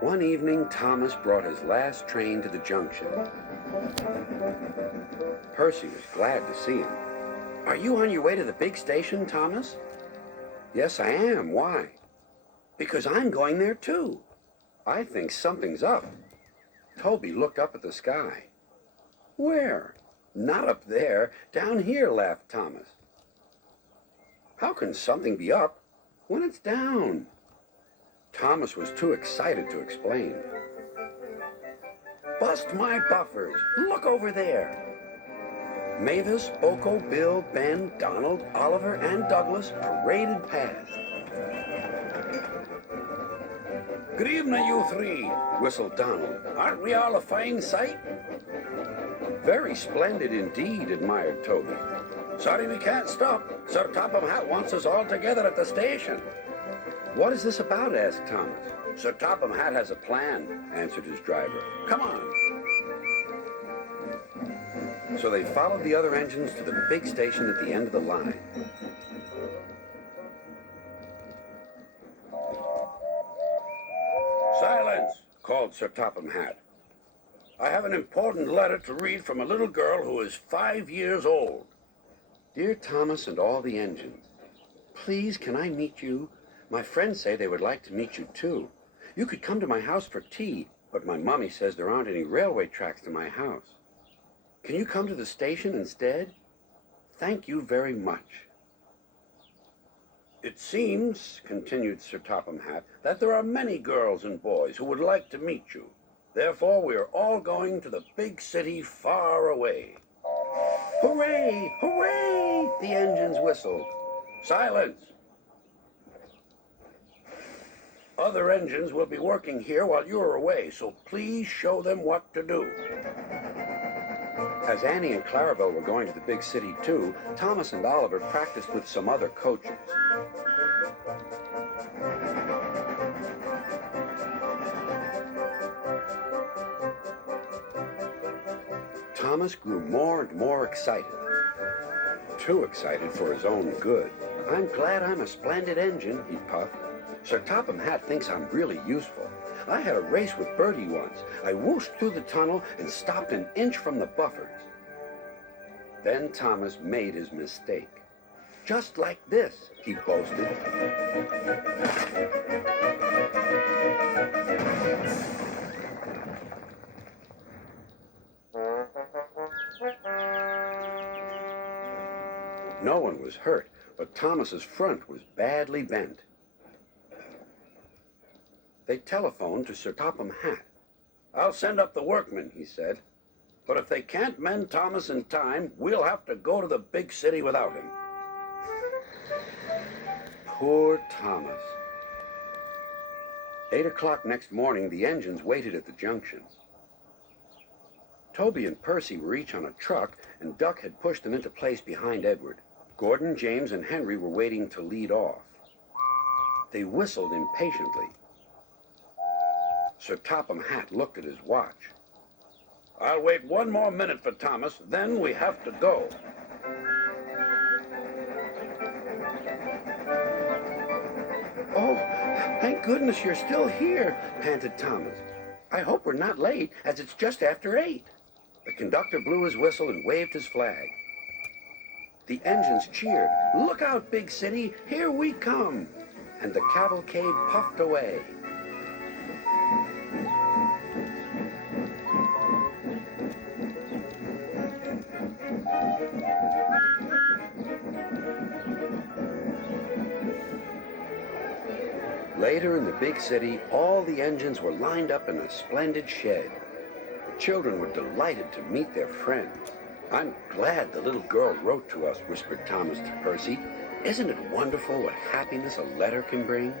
One evening, Thomas brought his last train to the junction. Percy was glad to see him. "Are you on your way to the big station, Thomas?" "Yes, I am. Why?" "Because I'm going there, too. I think something's up." Toby looked up at the sky. "Where?" "Not up there. Down here," laughed Thomas. "How can something be up when it's down?" Thomas was too excited to explain. "Bust my buffers! Look over there!" Mavis, BoCo, Bill, Ben, Donald, Oliver, and Douglas paraded past. "Good evening, you three," whistled Donald. "Aren't we all a fine sight?" "Very splendid indeed," admired Toby. "Sorry we can't stop. Sir Topham Hatt wants us all together at the station." "What is this about?" asked Thomas. "Sir Topham Hatt has a plan," answered his driver. "Come on." So they followed the other engines to the big station at the end of the line. "Silence," called Sir Topham Hatt. "I have an important letter to read from a little girl who is 5 years old." "Dear Thomas and all the engines, please can I meet you? My friends say they would like to meet you too. You could come to my house for tea, but my mommy says there aren't any railway tracks to my house. Can you come to the station instead? Thank you very much." "It seems," continued Sir Topham Hatt, "that there are many girls and boys who would like to meet you. Therefore, we are all going to the big city far away." "Hooray! Hooray!" the engines whistled. "Silence! Other engines will be working here while you are away, so please show them what to do." As Annie and Clarabel were going to the big city too, Thomas and Oliver practiced with some other coaches. Thomas grew more and more excited. Too excited for his own good. "I'm glad I'm a splendid engine," he puffed. "Sir Topham Hatt thinks I'm really useful. I had a race with Bertie once. I whooshed through the tunnel and stopped an inch from the buffers." Then Thomas made his mistake. "Just like this," he boasted. No one was hurt, but Thomas's front was badly bent. They telephoned to Sir Topham Hatt. "I'll send up the workmen," he said. "But if they can't mend Thomas in time, we'll have to go to the big city without him." Poor Thomas. 8 o'clock next morning, the engines waited at the junction. Toby and Percy were each on a truck, and Duck had pushed them into place behind Edward. Gordon, James, and Henry were waiting to lead off. They whistled impatiently. Sir Topham Hatt looked at his watch. "I'll wait 1 more minute for Thomas, then we have to go." "Oh, thank goodness you're still here," panted Thomas. "I hope we're not late, as it's just after 8. The conductor blew his whistle and waved his flag. The engines cheered. "Look out, big city, here we come!" And the cavalcade puffed away. Later in the big city, all the engines were lined up in a splendid shed. The children were delighted to meet their friends. "I'm glad the little girl wrote to us," whispered Thomas to Percy. "Isn't it wonderful what happiness a letter can bring?"